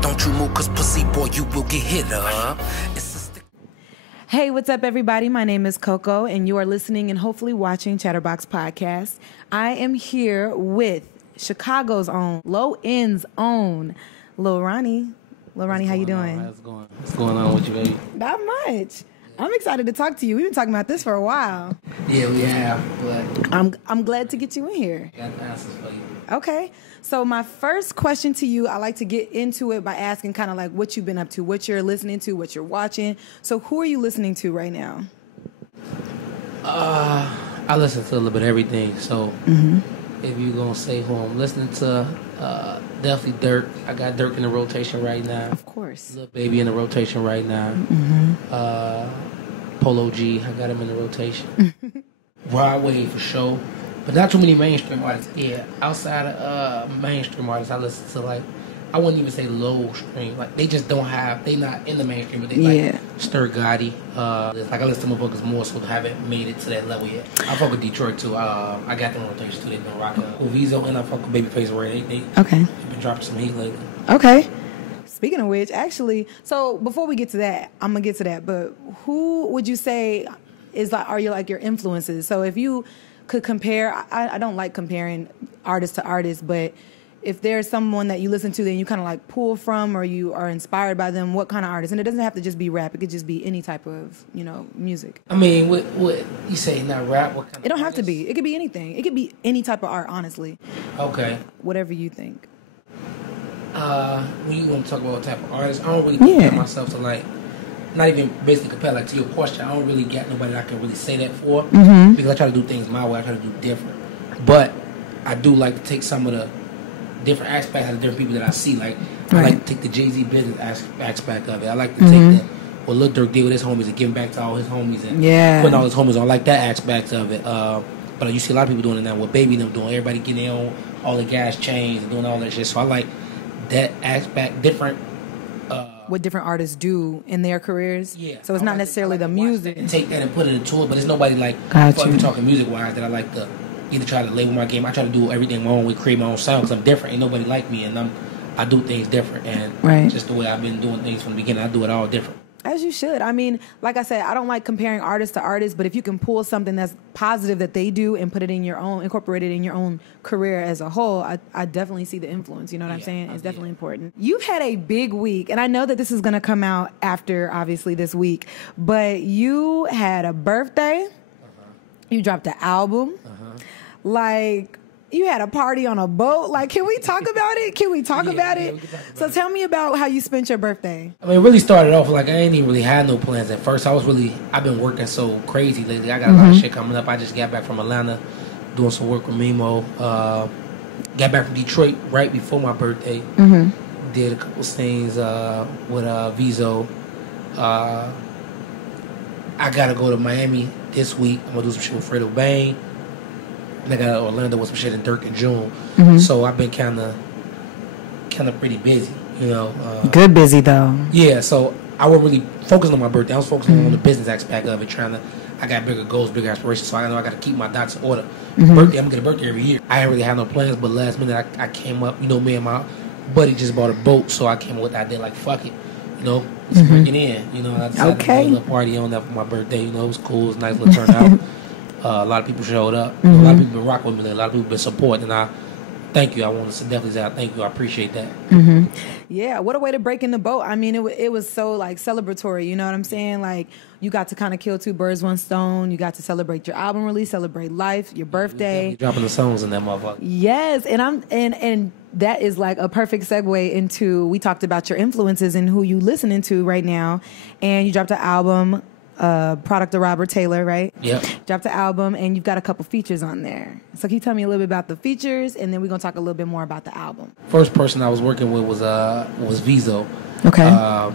Don't you move, cause pussy boy, you will get hit up. Hey, what's up, everybody? My name is Coco, and you are listening and hopefully watching ChatterBox Podcast. I am here with Chicago's own, Low End's own, Lil Ronnie. Lil Ronnie, how you doing? How's it going? What's going on with you, baby? Not much. I'm excited to talk to you. We've been talking about this for a while. Yeah, we have, but I'm glad to get you in here. got the answers for you. Okay. So my first question to you, I like to get into it by asking kind of like what you've been up to, what you're listening to, what you're watching. So who are you listening to right now? I listen to a little bit of everything. So if you're going to say who I'm listening to, definitely Dirk. I got Dirk in the rotation right now. Of course. Lil Baby in the rotation right now. Polo G, I got him in the rotation. Rod Wave for sure. But not too many mainstream artists. Yeah, outside of mainstream artists, I listen to like, I wouldn't even say low stream. Like they just don't have, they not in the mainstream, but they like Stir Gotti. Like I listen to motherfuckers more so haven't made it to that level yet. I fuck with Detroit too. I got them rotations too. They've been rocking. With Viso and I fuck with Babyface Ray. They've been dropping some heat lately. Okay. Speaking of which, actually, so before we get to that, I'm gonna get to that. But who would you say is like are your influences? So if you could compare, I don't like comparing artist to artist, but if there's someone that you listen to that you kind of like pull from or you are inspired by them, what kind of artist? And it doesn't have to just be rap. It could just be any type of, music. I mean, what you say, not rap? What kind it don't of have to be. It could be anything. It could be any type of art, honestly. Okay. Whatever you think. When you want to talk about what type of artist, I don't really compare myself to like, not even basically compare, like to your question, I don't really get nobody that I can really say that for because I try to do things my way, I try to do different. But I do like to take some of the different aspects of the different people that I see. Like, I like to take the Jay-Z business aspect of it. I like to take what Lil Durk did with his homies and giving back to all his homies and putting all his homies on. I like that aspect of it. But you see a lot of people doing it now with Baby and them doing, everybody getting their own, all the gas chains and doing all that shit. So I like that aspect, different. What different artists do in their careers. Yeah. So it's not necessarily the music. And take that and put it into it, but it's nobody like, if I'm talking music-wise, that I like to either try to label my game. I try to do everything my own way, create my own sound, because I'm different. Ain't nobody like me, and I do things different. And just the way I've been doing things from the beginning, I do it all different. As you should. I mean, like I said, I don't like comparing artist to artist, but if you can pull something that's positive that they do and put it in your own, incorporate it in your own career as a whole, I definitely see the influence. You know what I'm saying? It's definitely important. You've had a big week, and I know that this is going to come out after, obviously, this week, but you had a birthday. You dropped an album. Like, you had a party on a boat. Like, can we talk about it? Can we talk about it? So tell me about how you spent your birthday. I mean, it really started off like I ain't even really had no plans at first. I've been working so crazy lately. I got a lot of shit coming up. I just got back from Atlanta doing some work with Mimo. Got back from Detroit right before my birthday. Did a couple things with Viso. I got to go to Miami this week. I'm going to do some shit with Fredo Bang. And I got Orlando with some shit in Dirk in June. So I've been kind of pretty busy, Good busy, though. Yeah, so I wasn't really focusing on my birthday. I was focusing on the business aspect of it, I got bigger goals, bigger aspirations, so I know I got to keep my dots in order. Birthday, I'm going to get a birthday every year. I didn't really have no plans, but last minute I came up, me and my buddy just bought a boat, so I came up with that idea, like, fuck it, let's bring it in. I decided to have a little party on that for my birthday. It was cool, it was a nice little turnout. A lot of people showed up. A lot of people been rocking with me. A lot of people been supporting, and I thank you. I want to definitely say I thank you. I appreciate that. Yeah, what a way to break in the boat. I mean, it was so like celebratory. You know what I'm saying? Like you got to kind of kill two birds, one stone. You got to celebrate your album release, celebrate life, your birthday, dropping the songs in that motherfucker. Yes, and that is like a perfect segue into we talked about your influences and who you listening to right now, and you dropped an album. Product of Robert Taylor, right? Yep. Dropped the album, and you've got a couple features on there. So can you tell me a little bit about the features, and then we're gonna talk a little bit more about the album. First person I was working with was Viso. Okay.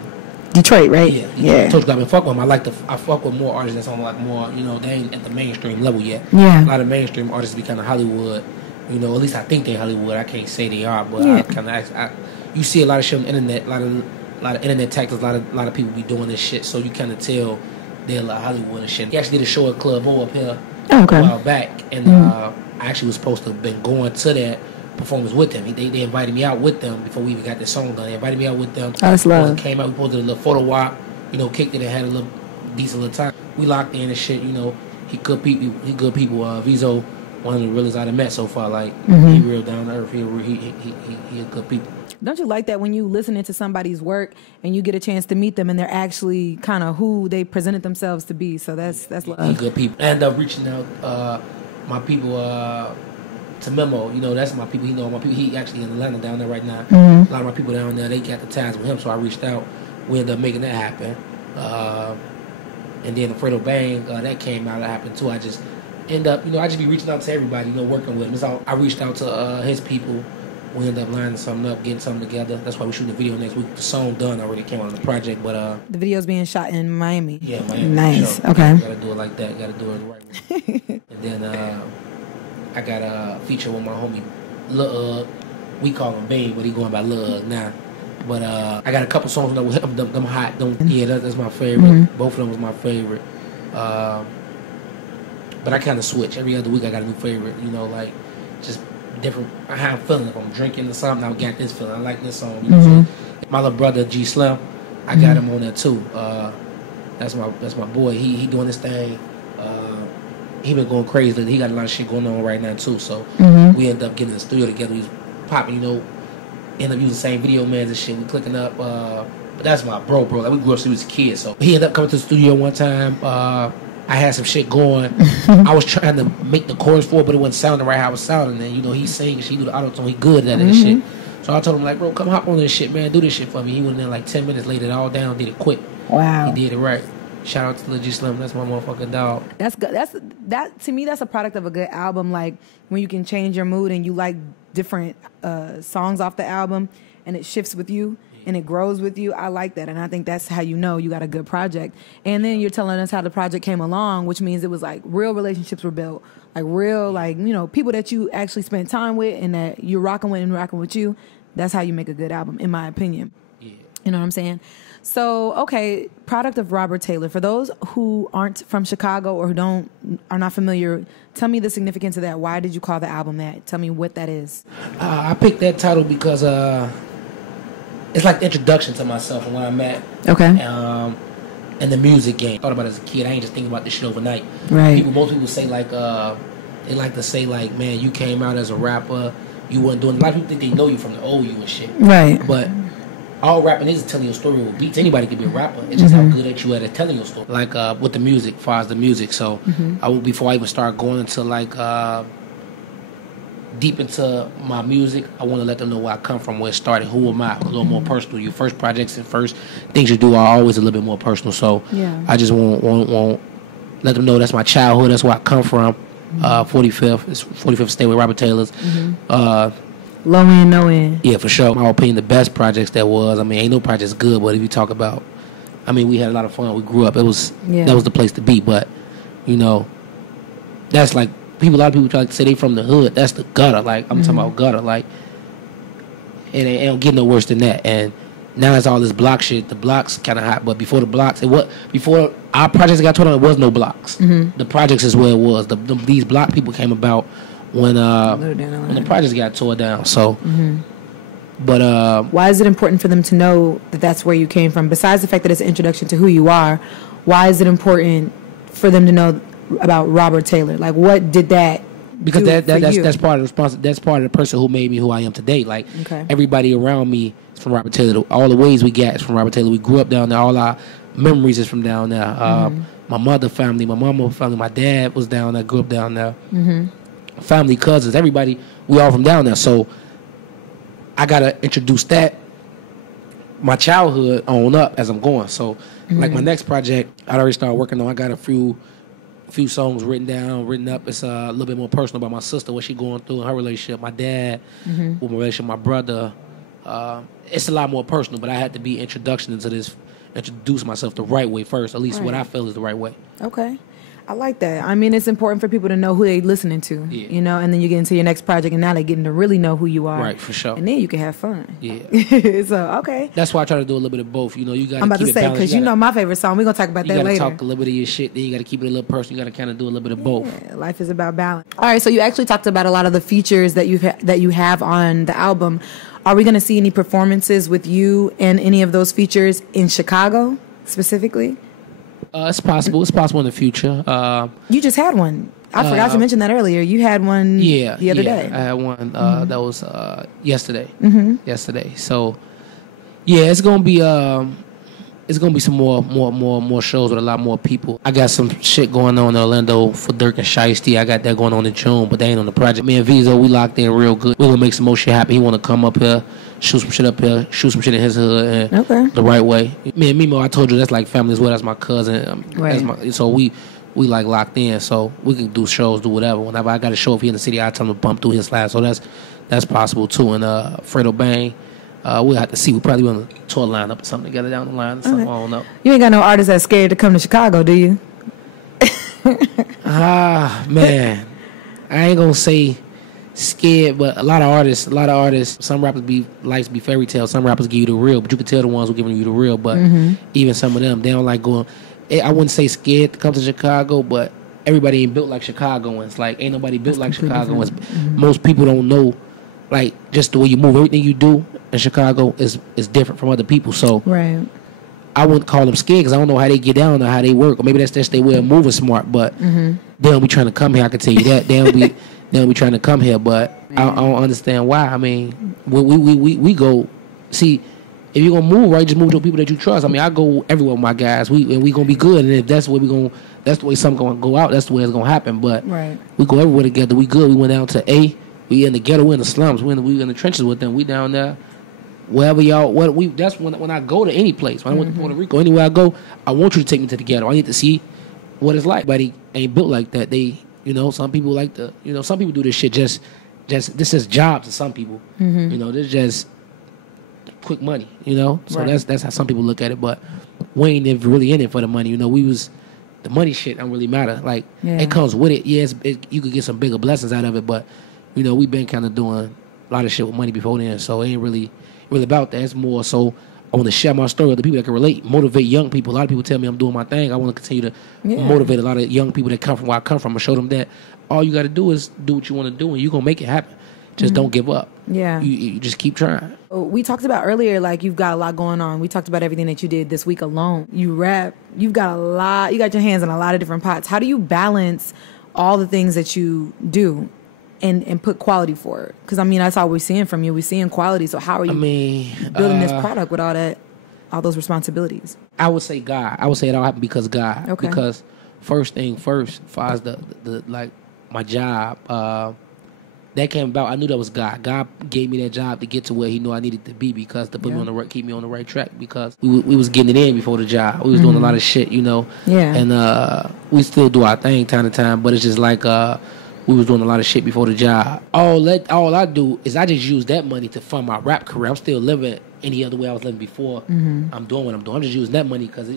Detroit, right? Yeah. I've been fucking with him. I fuck with more artists that's on like more, they ain't at the mainstream level yet. Yeah. A lot of mainstream artists be kind of Hollywood. At least I think they're Hollywood. I can't say they are, but you see a lot of shit on the internet. A lot of internet tactics. A lot of people be doing this shit. So you kind of tell. They're like Hollywood and shit. He actually did a show at Club O up here a while back, and I actually was supposed to have been going to that performance with them. They invited me out with them before we even got this song done. They invited me out with them. That's love. Came out, we posted a little photo op, kicked it and had a little decent little time. We locked in and shit, He good people. Viso, one of the realest I've met so far. Like, he real down to earth. He a good people. Don't you like that when you listening to somebody's work and you get a chance to meet them and they're actually kind of who they presented themselves to be? So that's love. He good people. And reaching out, my people to Memo. That's my people. My people. He actually in Atlanta down there right now. A lot of my people down there, they got the ties with him. So I reached out. We ended up making that happen. And then Fredo Bang, that came out. That happened too. I just end up, I just be reaching out to everybody, working with him. So I reached out to his people. We ended up lining something up, getting something together. That's why we shoot the video next week. The song done already came out on the project, but the video's being shot in Miami. Yeah, Miami. Nice. So, okay. Gotta do it like that. Gotta do it the right way. And then I got a feature with my homie Lil we call him Babe, but he going by Lil now. But I got a couple songs that with him, them hot. That's my favorite. Both of them was my favorite. But I kind of switch. Every other week I got a new favorite. Like just different. I have a feeling if I'm drinking or something, I got this feeling. I like this song. My little brother G Slim, I got him on there too. That's my boy. He doing this thing. He been going crazy. He got a lot of shit going on right now too. So we end up getting in the studio together. He's popping. End up using the same video man and shit. We clicking up. But that's my bro. Like we grew up since he was a kid. So he ended up coming to the studio one time. I had some shit going. I was trying to make the chorus for it, but it wasn't sounding right how it was sounding. And he sang and she do the auto tone. He good at it and shit. So I told him like, bro, come hop on this shit, man. Do this shit for me. He went in there like 10 minutes, laid it all down, did it quick. Wow. He did it right. Shout out to Lil G Slim. That's my motherfucking dog. That's good. That to me. That's a product of a good album. Like when you can change your mood and you like different songs off the album, and it shifts with you and it grows with you. I like that, and I think that's how you know you got a good project. And then you're telling us how the project came along, which means it was like real relationships were built, like real, like people that you actually spent time with and that you're rocking with and rocking with you. That's how you make a good album, in my opinion. Yeah. You know what I'm saying? So, okay, product of Robert Taylor. For those who aren't from Chicago or who are not familiar, tell me the significance of that. Why did you call the album that? Tell me what that is. I picked that title because it's like the introduction to myself and where I'm at. Okay. And the music game. I thought about it as a kid. I ain't just thinking about this shit overnight. Right. Most people say like, they like to say like, man, you came out as a rapper. You weren't doing. A lot of people think they know you from the old you and shit. Right. But all rapping is telling your story with beats. Anybody can be a rapper. It's just how good at you at telling your story. Like with the music, as far as the music. So before I even start going into like deep into my music, I want to let them know where I come from, where it started, who am I, a little more personal. Your first projects and first things you do are always a little bit more personal. So I just want let them know that's my childhood. That's where I come from. 45th. It's 45th State with Robert Taylor's. Low end, no end. Yeah, for sure. In my opinion, the best projects that was. I mean, ain't no projects good, but if you talk about, I mean, we had a lot of fun. We grew up. That was the place to be. But that's like a lot of people try to say they from the hood. That's the gutter. Like I'm talking about gutter. Like it don't get no worse than that. And now it's all this block shit. The blocks kind of hot, but before the blocks, before our projects got torn down, there was no blocks. The projects is where it was. These block people came about when the projects got tore down. So, but why is it important for them to know that that's where you came from? Besides the fact that it's an introduction to who you are, why is it important for them to know about Robert Taylor? Like, what did that? Because that's part of the that's part of the person who made me who I am today. Like everybody around me is from Robert Taylor. All the ways we got is from Robert Taylor. We grew up down there. All our memories is from down there. My mother family, my mama family, my dad was down there. Grew up down there. Family, cousins, everybody, we all from down there. So I gotta introduce that my childhood on up as I'm going. So like my next project, I already started working on. I got a few songs written up. It's a little bit more personal about my sister, what she going through in her relationship, my dad, with my relationship, my brother. It's a lot more personal, but I had to be introduction into this, introduce myself the right way first, at least what I feel is the right way. Okay. I like that. I mean, it's important for people to know who they're listening to, you know, and then you get into your next project and now they're getting to really know who you are. Right, for sure. And then you can have fun. Yeah. So, okay. That's why I try to do a little bit of both. You know, you got to I'm about keep to it say, balanced. because you know my favorite song. We're going to talk about that later. You got to talk a little bit of your shit, then you got to keep it a little personal. You got to kind of do a little bit of both. Yeah, life is about balance. All right, so you actually talked about a lot of the features that you have on the album. Are we going to see any performances with you and any of those features in Chicago specifically? It's possible. It's possible in the future. You just had one. I forgot to mention that earlier. You had one the other day. I had one that was yesterday. Yesterday. So, yeah, it's gonna be some more shows with a lot more people. I got some shit going on in Orlando for Dirk and Shiesty. I got that going on in June, but they ain't on the project. Me and Viso, we locked in real good. We're gonna make some more shit happen. He wanna come up here, shoot some shit up here, shoot some shit in his hood, and the right way. Me and Mimo, I told you, that's like family as well. That's my cousin. Right. So we like locked in, so we can do shows, do whatever. Whenever I got a show up here in the city, I tell him to bump through his slab. So that's possible too. And Fredo Bang, we'll have to see. We probably want to tour lineup or something together down the line or something. I don't know. You ain't got no artists that's scared to come to Chicago, do you? Man, I ain't gonna say scared, but a lot of artists. Some rappers likes to be fairy tales. Some rappers give you the real, but you can tell the ones who giving you the real. But even some of them, they don't like going. I wouldn't say scared to come to Chicago, but everybody ain't built like Chicagoans. Like, ain't nobody built like Chicagoans. Most people don't know, like, just the way you move. Everything you do in Chicago is different from other people. So I wouldn't call them scared because I don't know how they get down or how they work. Or maybe that's just their way of moving smart. But they don't be trying to come here. I can tell you that. They don't be trying to come here. But I don't understand why. I mean, we go, see, if you're gonna move, right, just move to people that you trust. I mean, I go everywhere with my guys. We gonna be good, and if that's the way that's the way something gonna go out. That's the way it's gonna happen. But we go everywhere together. We good. We went down to A. We in the ghetto. We in the slums. We in the trenches with them. We down there. Wherever y'all. That's when I go to any place. When I went to Puerto Rico, anywhere I go, I want you to take me to the ghetto. I need to see what it's like. But he ain't built like that. They, some people like to, some people do this shit just this is jobs to some people. This just quick money, so that's how some people look at it. But we ain't really in it for the money. The money shit don't really matter. Like, it comes with it. Yes, you could get some bigger blessings out of it, but we've been kind of doing a lot of shit with money before then, so it ain't really about that. It's more so I want to share my story with the people that can relate, motivate young people. A lot of people tell me I'm doing my thing. I want to continue to motivate a lot of young people that come from where I come from and show them that all you got to do is do what you want to do, and you're gonna make it happen. Just don't give up. Yeah. You just keep trying. We talked about earlier, like, you've got a lot going on. We talked about everything that you did this week alone. You rap. You've got you got your hands in a lot of different pots. How do you balance all the things that you do and put quality for it? Because, I mean, that's all we're seeing from you. We're seeing quality. So how are you building this product with all those responsibilities? I would say God. I would say it all happened because God. Okay. Because first thing first, as far as the like my job, that came about. I knew that was God. God gave me that job to get to where He knew I needed to be, because to put me on keep me on the right track. Because we was getting it in before the job. We was doing a lot of shit, Yeah. And we still do our thing time to time, but it's just like we was doing a lot of shit before the job. All I do is I just use that money to fund my rap career. I'm still living any other way I was living before. I'm doing what I'm doing. I'm just using that money because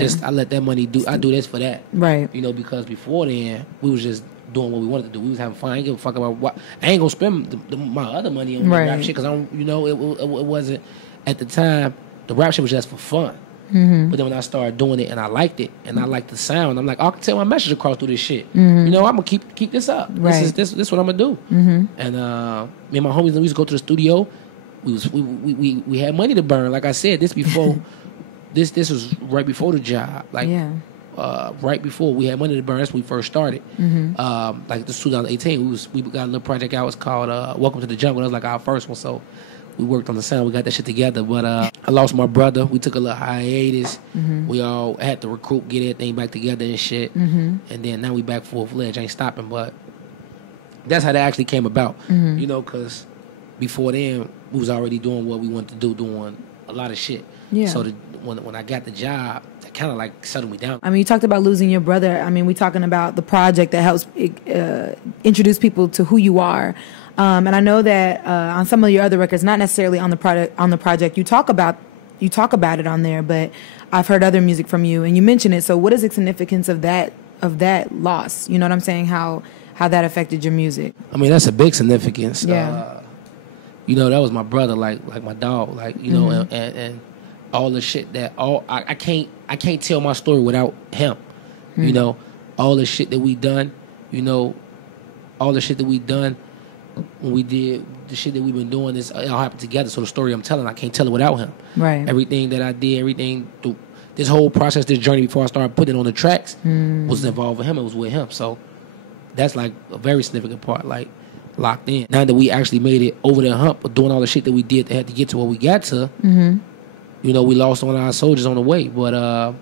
just I let that money do. I do this for that, right? Because before then we was just doing what we wanted to do. We was having fun. I ain't give a fuck about what. I ain't gonna spend my other money on rap shit because it wasn't at the time. The rap shit was just for fun. But then when I started doing it and I liked it and I liked the sound, I'm like, I can tell my message across through this shit. I'm gonna keep this up. Right. This is what I'm gonna do. And me and my homies, we used to go to the studio. We had money to burn. Like I said, this before this was right before the job. Like right before we had money to burn. That's when we first started. Like this 2018, we got a little project out. It's called Welcome to the Jungle. That was like our first one. So we worked on the sound. We got that shit together. But I lost my brother. We took a little hiatus. We all had to recruit, get everything back together and shit. And then now we back full-fledged. Ain't stopping. But that's how that actually came about. Because before then, we was already doing what we wanted to do, doing a lot of shit. Yeah. So when I got the job, that kind of like settled me down. I mean, you talked about losing your brother. I mean, we're talking about the project that helps introduce people to who you are. And I know that on some of your other records, not necessarily on the project, you talk about it on there, but I've heard other music from you and you mention it. So what is the significance of that that loss? You know what I'm saying? How that affected your music? I mean, that's a big significance. Yeah. You know, that was my brother, like my dog, like, you know, and all the shit that I can't tell my story without him. You know, all the shit that we done, you know, all the shit that we done when we did the shit that we've been doing, it all happened together. So the story I'm telling, I can't tell it without him. Right. Everything that I did, everything through this whole process, this journey before I started putting it on the tracks was involved with him. It was with him. So that's like a very significant part, like locked in. Now that we actually made it over the hump of doing all the shit that we did that had to get to where we got to, you know, we lost one of our soldiers on the way. But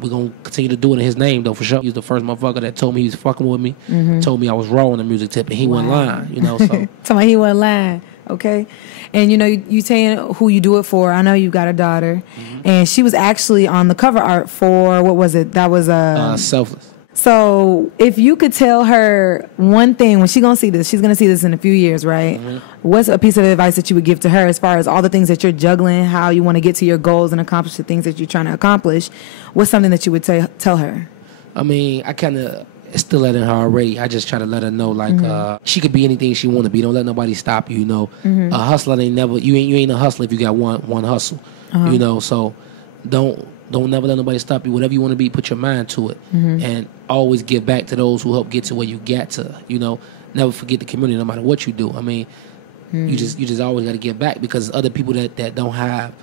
we're going to continue to do it in his name, though, for sure. He was the first motherfucker that told me he was fucking with me, told me I was raw on the music tip, and he wasn't lying, you know, so. Tell me he wasn't lying, okay? And, you know, you saying who you do it for. I know you got a daughter, and she was actually on the cover art for, what was it? That was Selfless. So if you could tell her one thing, when she's going to see this in a few years, right? What's a piece of advice that you would give to her as far as all the things that you're juggling, how you want to get to your goals and accomplish the things that you're trying to accomplish? What's something that you would tell her? I mean, I kind of still letting her already. I just try to let her know, like, she could be anything she want to be. Don't let nobody stop you, you know. A hustler ain't never, you ain't a hustler if you got one hustle, you know. So don't never let nobody stop you. Whatever you want to be, put your mind to it. And always give back to those who help get to where you got to, you know. Never forget the community no matter what you do. I mean, you just always got to give back, because other people that don't have,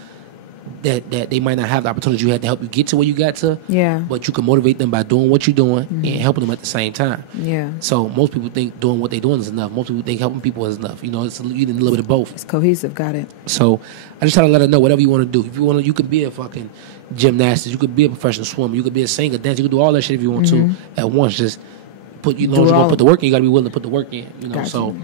that they might not have the opportunity you had to help you get to where you got to. Yeah. But you can motivate them by doing what you're doing and helping them at the same time. Yeah. So most people think doing what they're doing is enough. Most people think helping people is enough. You know, it's a little bit of both. It's cohesive. Got it. So I just try to let her know whatever you want to do. If you want to, you could be a fucking gymnast. You could be a professional swimmer. You could be a singer, dancer. You could do all that shit if you want to at once. Just put, you know, you're gonna put the work in. You gotta be willing to put the work in. You know, gotcha. So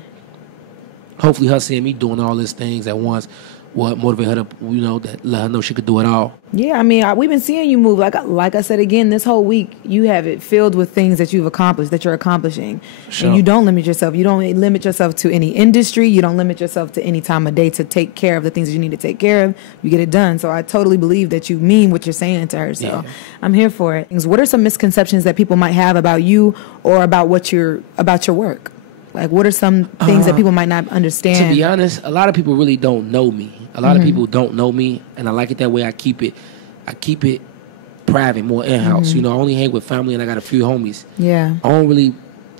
hopefully her seeing me doing all these things at once will motivate her to, you know, that let her know she could do it all. Yeah, I mean, we've been seeing you move. Like I said again, this whole week, you have it filled with things that you've accomplished, that you're accomplishing. Sure. And you don't limit yourself. You don't limit yourself to any industry. You don't limit yourself to any time of day to take care of the things that you need to take care of. You get it done. So I totally believe that you mean what you're saying to her. So I'm here for it. What are some misconceptions that people might have about you or about your work? Like, what are some things that people might not understand? To be honest, a lot of people really don't know me. A lot of people don't know me, and I like it that way. I keep it private, more in-house. You know, I only hang with family, and I got a few homies. Yeah. I don't really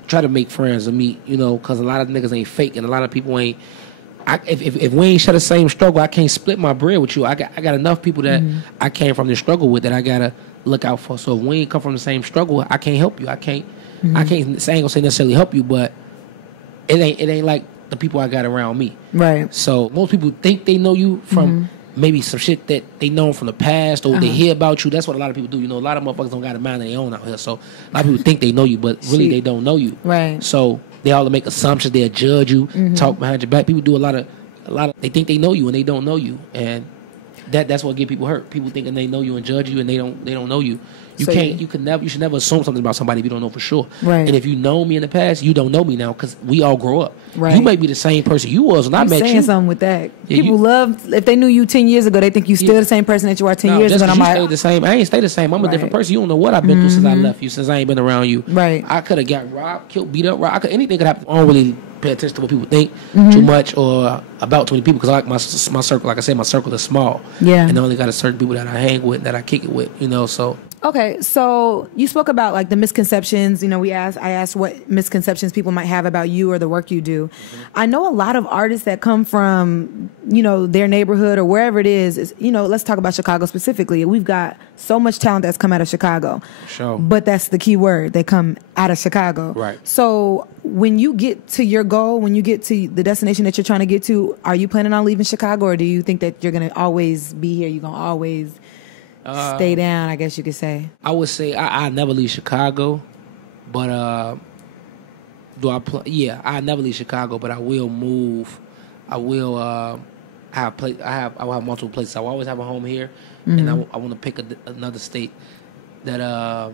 try to make friends or meet, you know, because a lot of niggas ain't fake, and a lot of people ain't. If we ain't share the same struggle, I can't split my bread with you. I got enough people that I came from this struggle with that I gotta look out for. So if we ain't come from the same struggle, I can't help you. I ain't gonna say necessarily help you, but it ain't like the people I got around me. Right. So most people think they know you from maybe some shit that they know from the past or they hear about you. That's what a lot of people do. You know, a lot of motherfuckers don't got a mind of their own out here. So a lot of people think they know you, but really they don't know you. Right. So they all make assumptions. They'll judge you, talk behind your back. People do a lot of. They think they know you and they don't know you, and that's what get people hurt. People thinking they know you and judge you and they don't know you. You should never assume something about somebody if you don't know for sure. Right. And if you know me in the past, you don't know me now because we all grow up. Right. You may be the same person you was when I met you. Saying something with that. Yeah, people love, if they knew you 10 years ago, they think you still the same person that you are 10 years ago. Just because you stayed the same. I ain't stayed the same. I'm a different person. You don't know what I've been through since I left you, since I ain't been around you. Right. I could have got robbed, killed, beat up, anything could happen. I don't really pay attention to what people think too much or about too many people because I like my circle. Like I said, my circle is small. Yeah. And I only got a certain people that I hang with, that I kick it with, you know, so. Okay, so you spoke about like the misconceptions. You know, I asked what misconceptions people might have about you or the work you do. I know a lot of artists that come from, you know, their neighborhood or wherever it is, you know, let's talk about Chicago specifically. We've got so much talent that's come out of Chicago. Sure. But that's the key word. They come out of Chicago. Right. So when you get to your goal, when you get to the destination that you're trying to get to, are you planning on leaving Chicago or do you think that you're going to always be here? You're going to always stay down, I guess you could say. I would say I never leave Chicago, but I never leave Chicago, but I will move. I will I will have multiple places. I will always have a home here, and I want to pick another state that I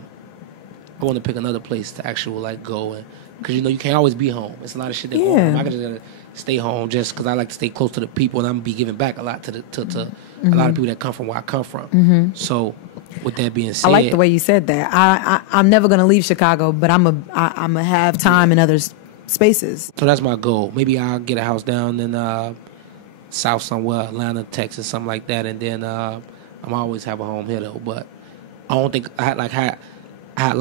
want to pick another place to actually like go and because you know you can't always be home. It's a lot of shit that go on. I gotta stay home just because I like to stay close to the people, and I'm gonna be giving back a lot to a lot of people that come from where I come from. So with that being said, I like the way you said that. I'm never gonna leave Chicago, but I'm a have time in other spaces. So that's my goal. Maybe I'll get a house down in South somewhere, Atlanta, Texas, something like that, and then I'm always have a home here though. But I don't think I had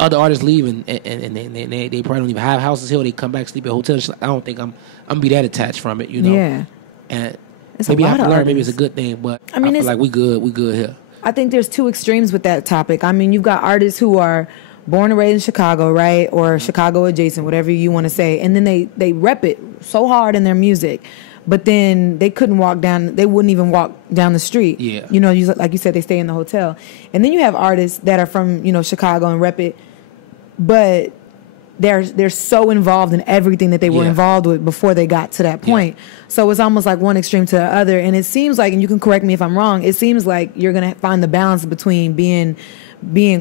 other artists leave and they probably don't even have houses here. They come back, sleep at hotels. I don't think I'm be that attached from it, you know. Yeah. And it's maybe I have to learn. artists. Maybe it's a good thing, but I mean, feel like we good here. I think there's two extremes with that topic. I mean, you've got artists who are born and raised in Chicago, right? Or Chicago adjacent, whatever you want to say. And then they rep it so hard in their music. But then they wouldn't even walk down the street. Yeah. You know, like you said, they stay in the hotel. And then you have artists that are from, Chicago and rep it, but they're so involved in everything that they were involved with before they got to that point. Yeah. So it's almost like one extreme to the other. And it seems like, and you can correct me if I'm wrong, it seems like you're going to find the balance between being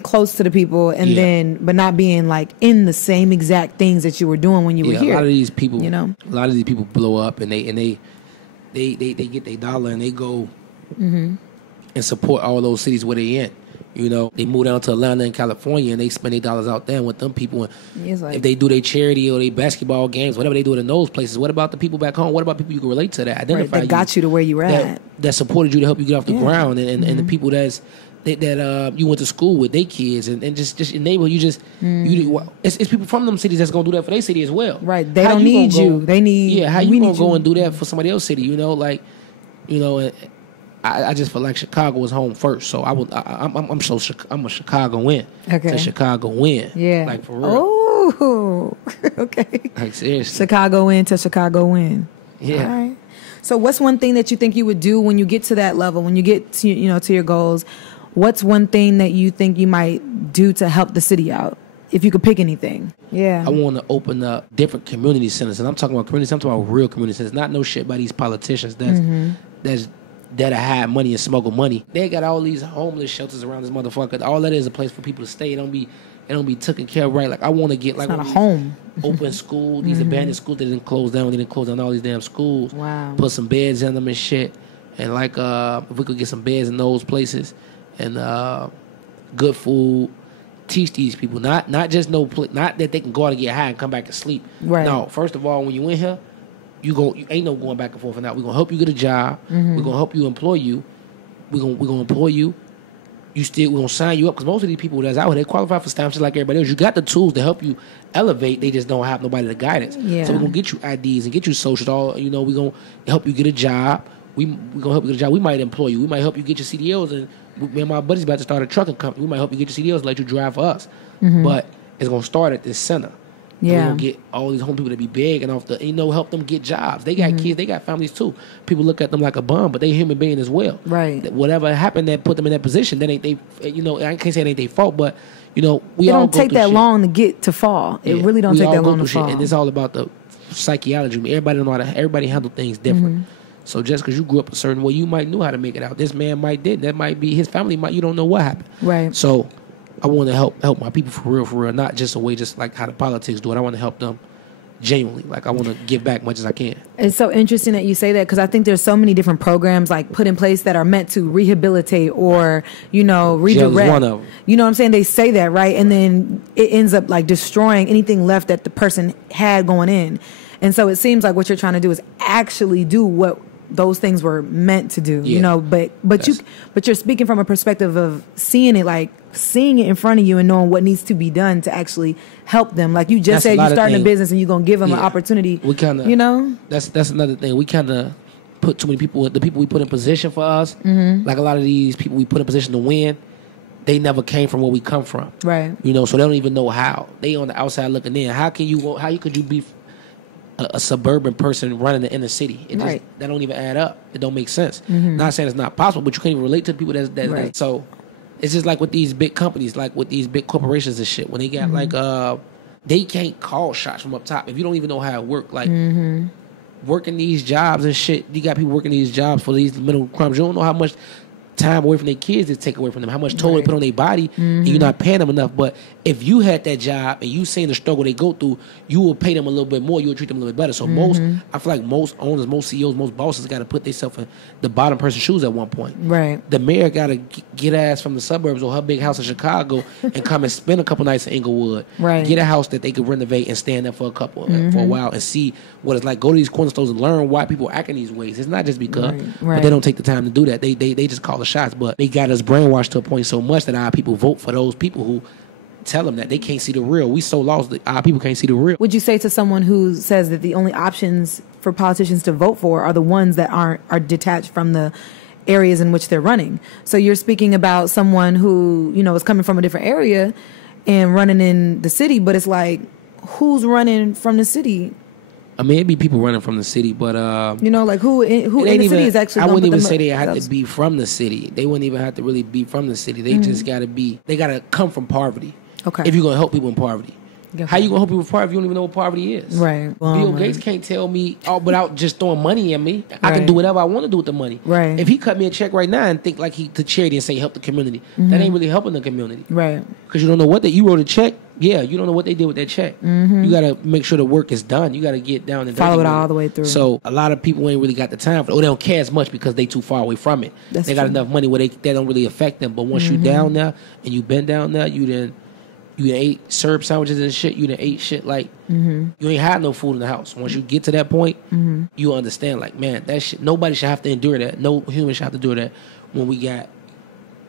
close to the people and but not being like in the same exact things that you were doing when you were here. A lot of these people blow up and they get their dollar and they go and support all those cities where they in. You know, they move down to Atlanta and California and they spend their dollars out there with them people. And if they do their charity or their basketball games, whatever they do in those places, what about the people back home? What about people you can relate to that identify that got you to where you were at? That supported you to help you get off the ground and the people that you went to school with, they kids and just enable you. It's people from them cities that's gonna do that for their city as well. Right? They don't need you. They need. How you gonna go and do that for somebody else's city? I just feel like Chicago was home first, so I'm a Chicagoan. Okay. To Chicagoan. Yeah. Like for real. Oh. Okay. Like seriously. Chicagoan to Chicagoan. Yeah. All right. So what's one thing that you think you would do when you get to that level, when you get to, to your goals? What's one thing that you think you might do to help the city out? If you could pick anything. Yeah. I want to open up different community centers. And I'm talking about community centers. I'm talking about real community centers. Not no shit by these politicians that have money and smuggle money. They got all these homeless shelters around this motherfucker. All that is a place for people to stay. It don't be taken care of right. Like I want to get like it's not a home. Open school. These abandoned schools that didn't close down. They didn't close down all these damn schools. Wow. Put some beds in them and shit. And like if we could get some beds in those places and good food, teach these people not just not that they can go out and get high and come back and sleep. Right. No, first of all, when you in here, you ain't no going back and forth and out. We're gonna help you get a job. We're gonna help you employ you. We're gonna employ you. We're gonna sign you up because most of these people that's out here, they qualify for stamps just like everybody else. You got the tools to help you elevate. They just don't have nobody to guide us. Yeah. So we're gonna get you IDs and get you socials. We're gonna help you get a job. We're gonna help you get a job. We might employ you. We might help you get your CDLs. And me and my buddy's about to start a trucking company. We might help you get your CDLs and let you drive for us. But it's gonna start at this center. Yeah. We're gonna get all these home people to be big and off the, help them get jobs. They got kids, they got families too. People look at them like a bum, but they human being as well. Right. Whatever happened that put them in that position, that ain't they. I can't say it ain't their fault, but we all don't take that long to get to fall. It really don't take that long to fall. And it's all about the psychology. Everybody handle things different. So just because you grew up a certain way, you might know how to make it out. This man might didn't. That might be his family. You don't know what happened. Right. So I want to help my people for real, not just a way just like how the politics do it. I want to help them genuinely. Like I want to give back much as I can. It's so interesting that you say that because I think there's so many different programs like put in place that are meant to rehabilitate or redirect. Jail is one of them. You know what I'm saying? They say that, right? And then it ends up like destroying anything left that the person had going in. And so it seems like what you're trying to do is actually do what those things were meant to do, but you're speaking from a perspective of seeing it in front of you and knowing what needs to be done to actually help them. Like you just said, you're starting a business and you're going to give them an opportunity. We kind of, that's another thing. We kind of put too many people, the people we put in position for us, like a lot of these people we put in position to win, they never came from where we come from. Right. So they don't even know how. They on the outside looking in. How could you be a suburban person running the inner city? That don't even add up. It don't make sense. Not saying it's not possible, but you can't even relate to the people that so it's just like with these big companies, like with these big corporations and shit, when they got they can't call shots from up top if you don't even know how it work. Like working these jobs and shit, you got people working these jobs for these middle crumbs. You don't know how much time away from their kids to take away from them, how much toll they put on their body, and you're not paying them enough. But if you had that job and you seen the struggle they go through, you will pay them a little bit more, you will treat them a little bit better. So I feel like most owners, most CEOs, most bosses got to put themselves in the bottom person's shoes at one point. Right. The mayor got to get ass from the suburbs or her big house in Chicago and come and spend a couple nights in Inglewood. Right. Get a house that they could renovate and stand there for for a while and see what it's like. Go to these corner stores and learn why people act in these ways. It's not just because, but they don't take the time to do that. They just call the shots, but they got us brainwashed to a point so much that our people vote for those people who tell them that they can't see the real. We so lost that our people can't see the real. Would you say to someone who says that the only options for politicians to vote for are the ones that are detached from the areas in which they're running? So you're speaking about someone who, you know, is coming from a different area and running in the city, but it's like, who's running from the city? I mean, it'd be people running from the city, but you know, like who in the city is actually. I wouldn't even say they had to be from the city. They wouldn't even have to really be from the city. They just got to be. They got to come from poverty. Okay. If you're gonna help people in poverty, how you gonna help people in poverty if you don't even know what poverty is? Right. Well, Bill Gates can't tell me without just throwing money at me. I can do whatever I want to do with the money. Right. If he cut me a check right now and think like he to charity and say help the community, that ain't really helping the community. Right. Because you don't know what you wrote a check. Yeah, you don't know what they did with that check. You got to make sure the work is done. You got to get down and follow it all the way through. So a lot of people ain't really got the time for it. Or they don't care as much because they too far away from it. They got enough money where they don't really affect them. But once you down there and you been down there, you done ate syrup sandwiches and shit. You done ate shit like you ain't had no food in the house. Once you get to that point, you understand like, man, that shit. Nobody should have to endure that. No human should have to endure that when we got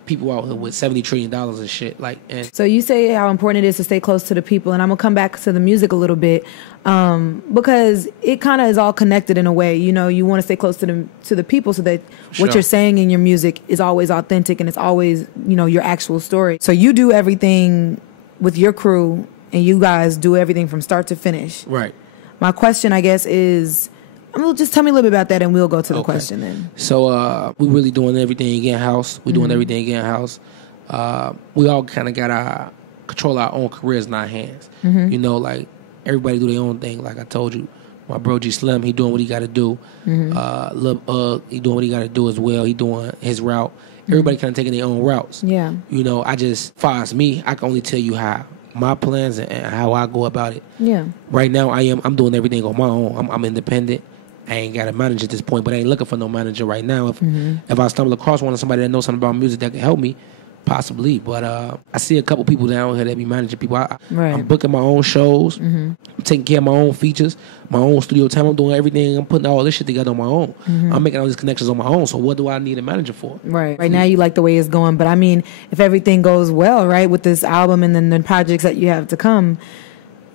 people out here with $70 trillion and shit. Like, and so you say how important it is to stay close to the people, and I'm gonna come back to the music a little bit because it kind of is all connected in a way. You know, you want to stay close to the people so that what you're saying in your music is always authentic and it's always, you know, your actual story. So you do everything with your crew, and you guys do everything from start to finish. Right. My question, I guess, is. Just tell me a little bit about that, and we'll go to the question then. So we really doing everything in-house. We doing everything in-house. We all kind of got control our own careers in our hands. You know, like, everybody do their own thing. Like I told you, my bro G Slim, he doing what he got to do. Lil he doing what he got to do as well. He doing his route. Everybody kind of taking their own routes. Yeah. You know, as far as me, I can only tell you how my plans and how I go about it. Yeah. Right now, I'm doing everything on my own. I'm independent. I ain't got a manager at this point, but I ain't looking for no manager right now. If I stumble across somebody that knows something about music that can help me, possibly. But I see a couple people down here that be managing people. I'm booking my own shows. I'm taking care of my own features, my own studio time. I'm doing everything. I'm putting all this shit together on my own. I'm making all these connections on my own. So what do I need a manager for? Right. Right now you like the way it's going. But I mean, if everything goes well, right, with this album and then the projects that you have to come,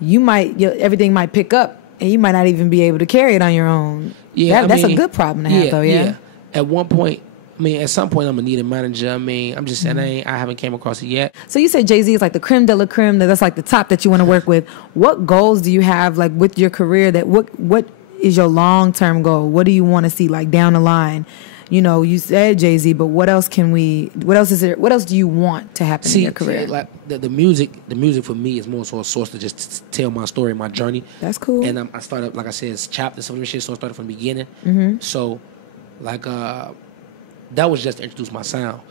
everything might pick up. And you might not even be able to carry it on your own. Yeah, that's a good problem to have, though. Yeah. At one point, at some point, I'm gonna need a manager. I'm just saying, I haven't came across it yet. So you say Jay-Z is like the creme de la creme. That's like the top that you want to work with. What goals do you have, like with your career? That what is your long-term goal? What do you want to see, like down the line? You know, you said Jay-Z, but what else do you want to happen in your career? Like the music for me is more so a source to just tell my story, my journey. That's cool. And I started, like I said, it's chapters, some of the shit, so I started from the beginning. So, like, that was just to introduce my sound,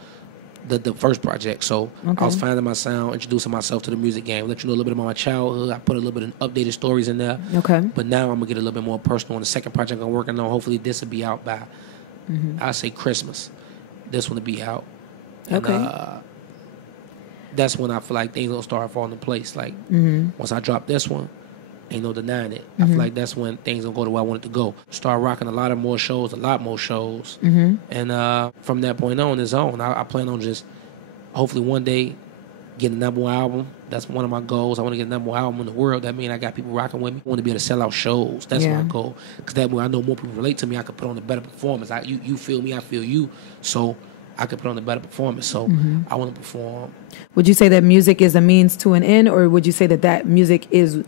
the first project. So, I was finding my sound, introducing myself to the music game, let you know a little bit about my childhood. I put a little bit of updated stories in there. Okay. But now I'm going to get a little bit more personal on the second project I'm working on. Hopefully, this will be out by... I say Christmas. This one will be out. And, that's when I feel like things will start falling in place. Like, once I drop this one, ain't no denying it. I feel like that's when things will go to where I want it to go. Start rocking a lot more shows. And from that point on, it's on. I plan on just, hopefully one day, getting a number one album. That's one of my goals. I want to get a number one album in the world. That means I got people rocking with me. I want to be able to sell out shows. That's my goal. Because that way I know more people relate to me. I can put on a better performance. You feel me, I feel you. So I could put on a better performance. So I want to perform. Would you say that music is a means to an end, or would you say that music is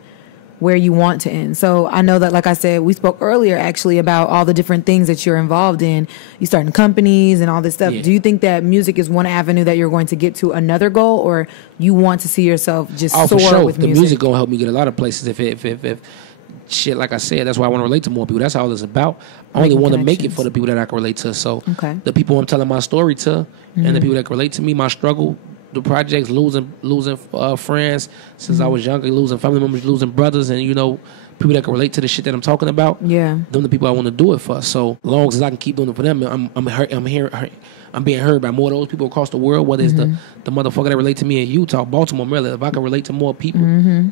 where you want to end? So I know that, like I said, we spoke earlier actually about all the different things that you're involved in. You starting companies and all this stuff. Yeah. Do you think that music is one avenue that you're going to get to another goal, or you want to see yourself just soar with music? The music gonna help me get a lot of places. If shit, like I said, that's why I want to relate to more people. That's all it's about. I only want to make it for the people that I can relate to. So the people I'm telling my story to, and the people that can relate to me, my struggle, the projects, losing friends since I was younger, losing family members, losing brothers, and people that can relate to the shit that I'm talking about. Yeah, them the people I want to do it for. So long as I can keep doing it for them, I'm being heard by more of those people across the world. Whether it's the motherfucker that relate to me in Utah, Baltimore, Maryland. If I can relate to more people,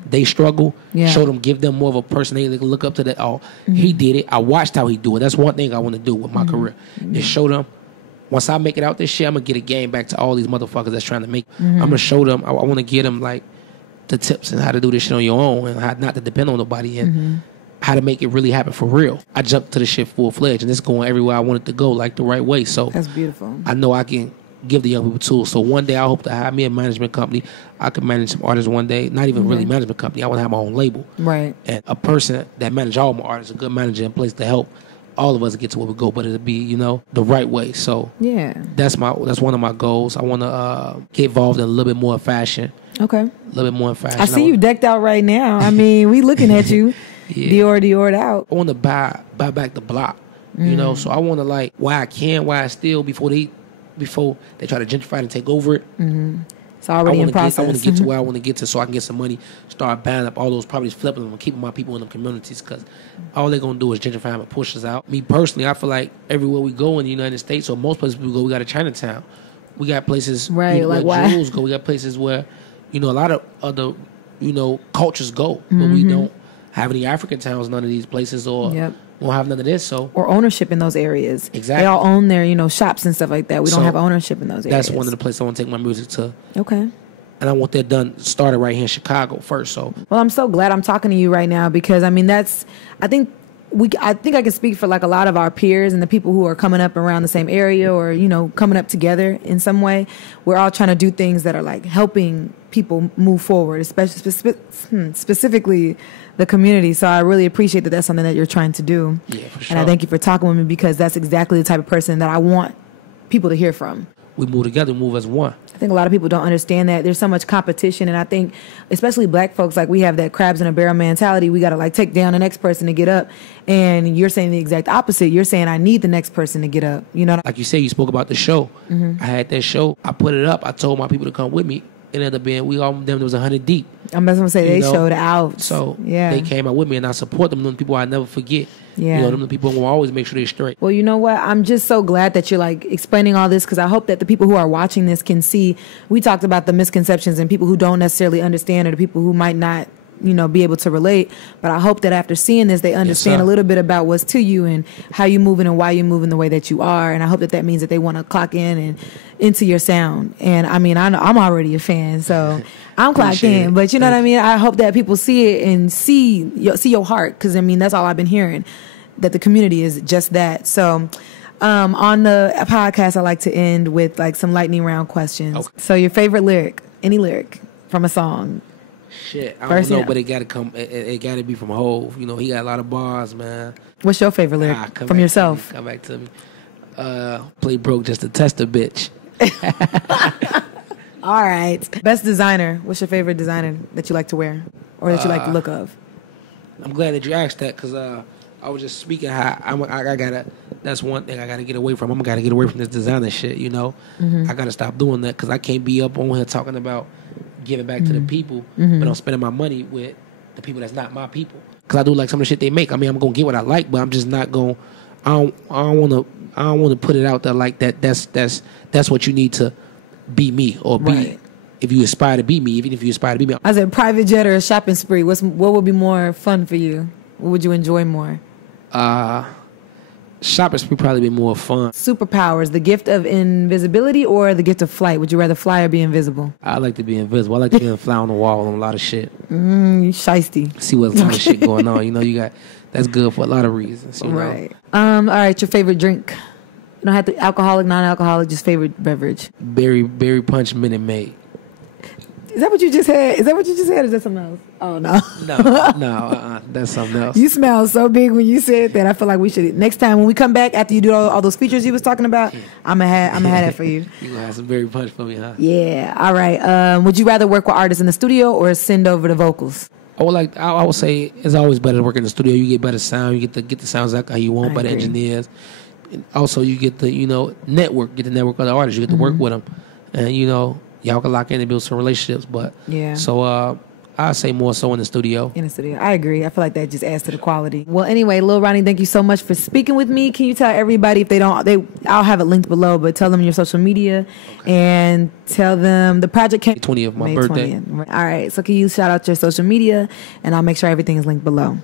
they struggle. Show them, give them more of a person they can look up to. That he did it. I watched how he do it. That's one thing I want to do with my career. Is show them. Once I make it out this shit, I'm gonna get a game back to all these motherfuckers that's trying to make. I'm gonna show them. I want to get them like the tips and how to do this shit on your own and how not to depend on nobody and how to make it really happen for real. I jumped to the shit full-fledged and it's going everywhere I want it to go, like the right way. So that's beautiful. I know I can give the young people tools. So one day I hope to have me a management company. I could manage some artists one day. Not even really management company. I want to have my own label. Right. And a person that manage all my artists, a good manager in place to help all of us get to where we go, but it'll be, the right way. So that's one of my goals. I want to get involved in a little bit more fashion. Okay. A little bit more in fashion. I see you decked out right now. I mean, we looking at you. Dior'd out. I want to buy back the block, so I want to while I steal before they try to gentrify and take over it. It's already in process. I want to get to where I want to get to so I can get some money, start buying up all those properties, flipping them, and keeping my people in the communities because all they're going to do is gentrify and push us out. Me personally, I feel like everywhere we go in the United States, or most places we go, we got a Chinatown. We got places where Jews go. We got places where, a lot of other, cultures go, but we don't have any African towns, none of these places, or won't have none of this. So or ownership in those areas. Exactly. They all own their, shops and stuff like that. We don't have ownership in those areas. That's one of the places I want to take my music to. Okay. And I want that started right here in Chicago first. So well, I'm so glad I'm talking to you right now because I think I can speak for a lot of our peers and the people who are coming up around the same area or, coming up together in some way. We're all trying to do things that are helping people move forward, especially specifically the community. So I really appreciate that that's something that you're trying to do. Yeah, for sure. And I thank you for talking with me because that's exactly the type of person that I want people to hear from. We move together, move as one. I think a lot of people don't understand that there's so much competition, and I think especially black folks, we have that crabs in a barrel mentality. We got to take down the next person to get up, and you're saying the exact opposite. You're saying I need the next person to get up. Like you said, you spoke about the show. I had that show. I put it up. I told my people to come with me. It ended up being there was 100 deep. I'm just gonna say they showed out. So they came out with me, and I support them. Them people I never forget. Yeah, them the people who always make sure they're straight. Well, you know what? I'm just so glad that you're explaining all this because I hope that the people who are watching this can see. We talked about the misconceptions and people who don't necessarily understand, or the people who might not, be able to relate. But I hope that after seeing this, they understand a little bit about what's to you and how you're moving and why you're moving the way that you are. And I hope that means that they want to clock in and into your sound. And I mean, I know I'm already a fan, so I'm clocked in. But you know what I mean? I hope that people see it and see your heart because, that's all I've been hearing, that the community is just that. So on the podcast, I like to end with some lightning round questions. Okay. So your favorite lyric, any lyric from a song? Shit, I don't know, but it got to come. It got to be from Hov. He got a lot of bars, man. What's your favorite lyric from yourself? Come back to me. Play broke just to test a bitch. All right. Best designer. What's your favorite designer that you like to wear or that you like the look of? I'm glad that you asked that because I was just speaking how I gotta. That's one thing I gotta get away from. I'm gotta get away from this designer shit. I gotta stop doing that because I can't be up on here talking about giving back to the people, but I'm spending my money with the people that's not my people. Because I do like some of the shit they make. I'm gonna get what I like, but I'm just not gonna. I don't want to put it out there like that. That's what you need to be me or be. Right. If you aspire to be me, even if you aspire to be me. I said private jet or a shopping spree. What would be more fun for you? What would you enjoy more? Shopping spree probably be more fun. Superpowers, the gift of invisibility or the gift of flight? Would you rather fly or be invisible? I like to be invisible. I like to be able to fly on the wall on a lot of shit. You shiesty. See what's a lot of shit going on. You got that's good for a lot of reasons. Right. All right. Your favorite drink? You don't have to alcoholic, non-alcoholic. Just favorite beverage. Berry punch, Minute Maid. Is that what you just had? Or is that something else? Oh, no. No, that's something else. You smell so big when you said that. I feel like we should, next time when we come back, after you do all those features you was talking about, I'm going to have that for you. You going to have some berry punch for me, huh? Yeah. All right. Would you rather work with artists in the studio or send over the vocals? I would say it's always better to work in the studio. You get better sound. You get the sounds like how you want. Better engineers. And also, you get the network. Get the network of the artists. You get to work with them, and y'all can lock in and build some relationships. But so I'd say more so in the studio. In the studio. I agree. I feel like that just adds to the quality. Well, anyway, Lil Ronnie, thank you so much for speaking with me. Can you tell everybody, if I'll have it linked below, but tell them your social media and tell them the project came 20th, my birthday. 20th. All right. So can you shout out your social media, and I'll make sure everything is linked below.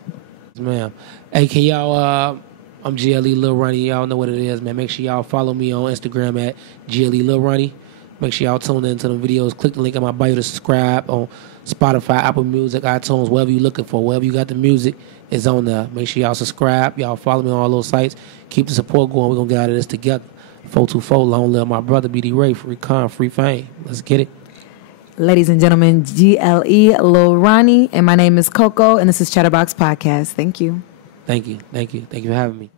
Yes, ma'am. Hey, can y'all, I'm GLE Lil Ronnie. Y'all know what it is, man. Make sure y'all follow me on Instagram at GLE Lil Ronnie. Make sure y'all tune into the videos. Click the link in my bio to subscribe on Spotify, Apple Music, iTunes, wherever you're looking for. Wherever you got the music, it's on there. Make sure y'all subscribe. Y'all follow me on all those sites. Keep the support going. We're going to get out of this together. 424, long live my brother, BD Ray, free con, free fame. Let's get it. Ladies and gentlemen, GLE Lil Ronnie, and my name is Coco, and this is ChatterBox Podcast. Thank you. Thank you. Thank you. Thank you for having me.